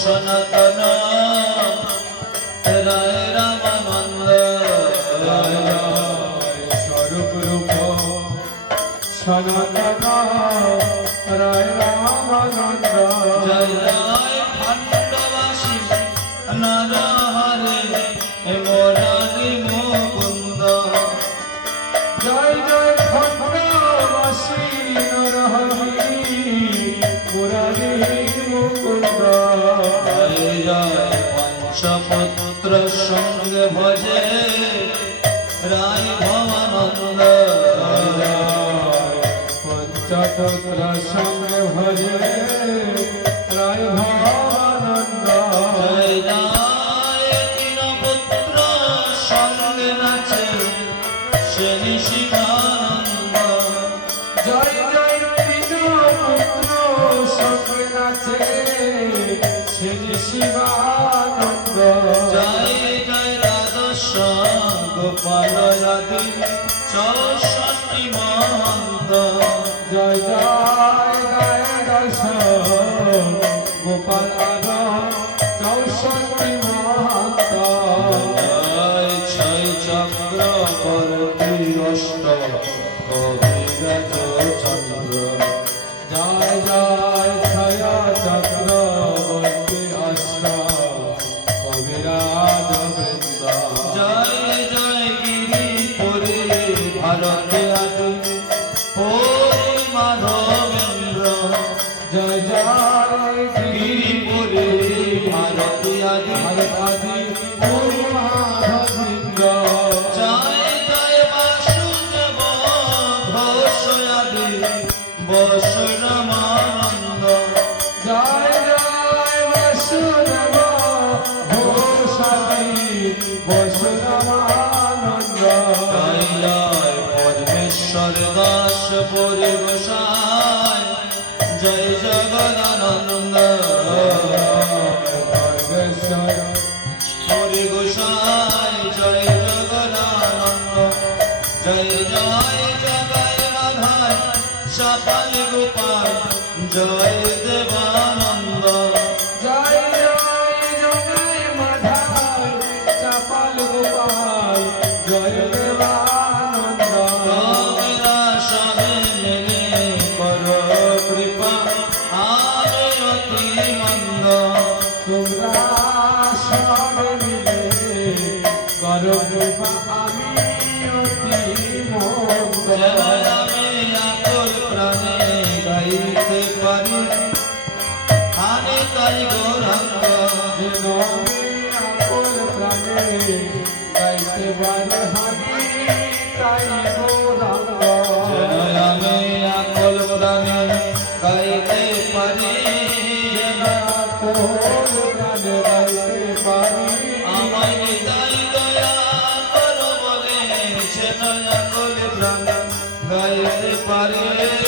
সনাতন রায় রামানন্দ স্বরূপ রূপ সনাতন রায় রামানন্দ জয় জয় খণ্ডবাসী নরহরে মোরারি মুকুন্দ জয় জয় খণ্ডবাসী নরহরি মোরারি মুকুন্দ জয় জয় পঞ্চপুত্র সঙ্গে ভজে রায় ভবানন্দ পঞ্চপুত্র সঙ্গে ভজে রায় ভবানন্দ জয় জয় তিন পুত্র সঙ্গে নাচে শ্রেণী শিবানন্দ জয় জয় তিন পুত্র সঙ্গে নাচে শ্রেণী শিবানন্দ জয় জয় দ্বাদশ গোপাল আদি 64 মহন্ত জয় জয় দ্বাদশ গোপাল আদি 64 মহন্ত জয় ছয় চক্রবর্তী অষ্ট কবিরাজ চন্দ্র জয় জয় ছয় চক্রবর্তী অষ্ট কবিরাজ বৃন্দ জয় জয় গিরিপুরী ভারতে আদি হরি মাধবেন্দ্র জয় জয় গিরিপুরী ভারতে আদি হরি মাধবেন্দ্র জয় জয় বাসুদেব ঘোষ আদি বৈষ্ণবানন্দ জয় জয় বাসুদেব ঘোষ আদি বৈষ্ণবানন্দ জয় জয় পরমেশ্বর দাস পরি গোসাই জয় জগদানন্দ পরমেশ্বর পরি গোসাই জয় জগদানন্দ জয় জয় জগায় মাধায় চাপাল গোপাল জয় দেবানন্দ জয় জয় জগায় মাধায় চাপাল গোপাল জয় দেবানন্দ তোমরা সবে মিলে করো কৃপা আমি অতি মন্দ তোমরা সবে মিলে করো কৃপা আমি অতি মন্দ আমি আকুল প্রাণে গাইতে পারি আমি তাই গৌরাঙ্গ যেন আমি আকুল প্রাণে গাইতে পারি হারি তাই গৌরাঙ্গ যেন আমি আকুল প্রাণে গাইতে পারি যেন আকুল প্রাণে গাইতে পারি আমায় তাই দয়া করো বলে নয়া কোলে প্রাণ গাইতে পারে